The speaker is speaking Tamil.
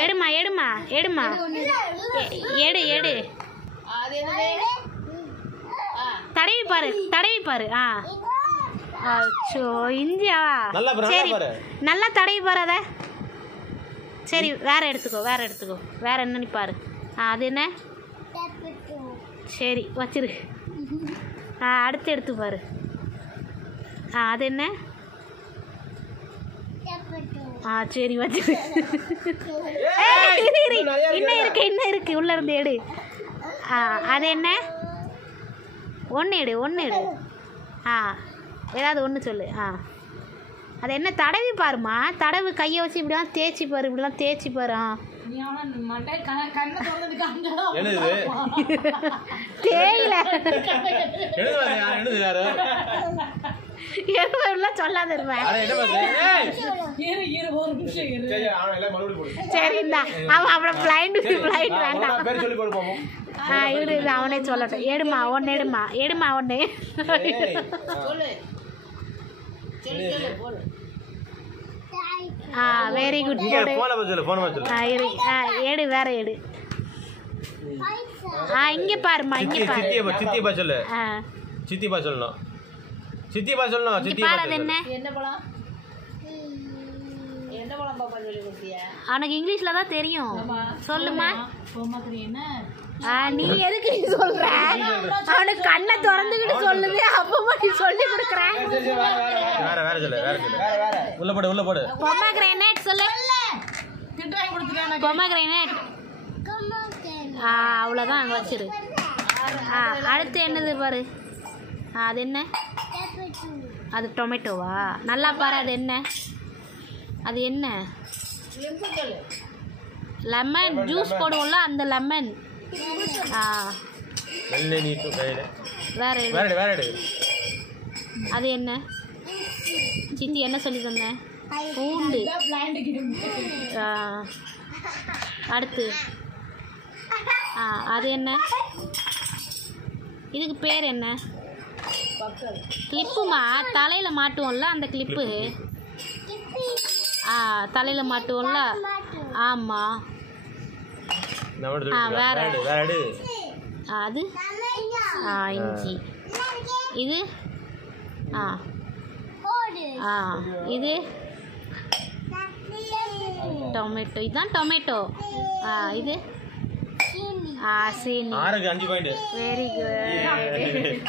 எடுமா எடுமா எடுமா எடு எடு தடவி பாரு அச்சோ இந்தியா சரி நல்லா தடவி பாரு அதை சரி வேற எடுத்துக்கோ வேற என்னன்னு பாரு அது என்ன சரி வச்சிரு அடுத்து எடுத்து பாரு அது என்ன சரி வச்சிரு இன்னும் இருக்கு உள்ள இருந்து எடு அது என்ன ஒன்று எடு ஏதாவது ஒன்று சொல்லு அது என்ன தடவி பாருமா தடவு கையை வச்சு இப்படிலாம் தேய்ச்சி பாரு இப்படிலாம் தேய்ச்சி பாரு தேயில சொல்லாத சரிண்ணா அவன் அப்புறம் பிளைண்ட் வேண்டாம் அவனே சொல்லட்டும் எடுமா ஒன்று வெரி குட் எடு வேற எடு இங்க பாருமா இங்க பாரு சித்திப்பா சொல்லணும் அவனுக்கு இங்கிலீஷ்ல தான் தெரியும் சொல்லுமா நீ எதுக்கு நீ சொல்ற அவனுக்கு கண்ணை திறந்துக்கிட்டு சொல்லுது அப்பமா நீ சொல்லி கொடுக்குற உள்ள போடு பொமக்ரேனேட் சொல்லு பொமக்ரேனேட் அவ்வளோதான் அங்கே வச்சிரு அடுத்து என்னது பாரு அது என்ன அது டொமேட்டோவா நல்லா பாரு அது என்ன லெமன் ஜூஸ் போடுவோம்ல அந்த லெமன் வேற அது என்ன சித்தி என்ன சொல்லி தந்தேன் பூண்டு அடுத்து அது என்ன இதுக்கு பேர் என்ன கிளிப்புமா தலையில் மாட்டுவோம்ல அந்த கிளிப்பு தலையில் மாட்டுவோம்ல ஆமாம் வேற அது இஞ்சி இது இது டொமேட்டோ இதுதான் டொமேட்டோ இது சீனி வெரி குட்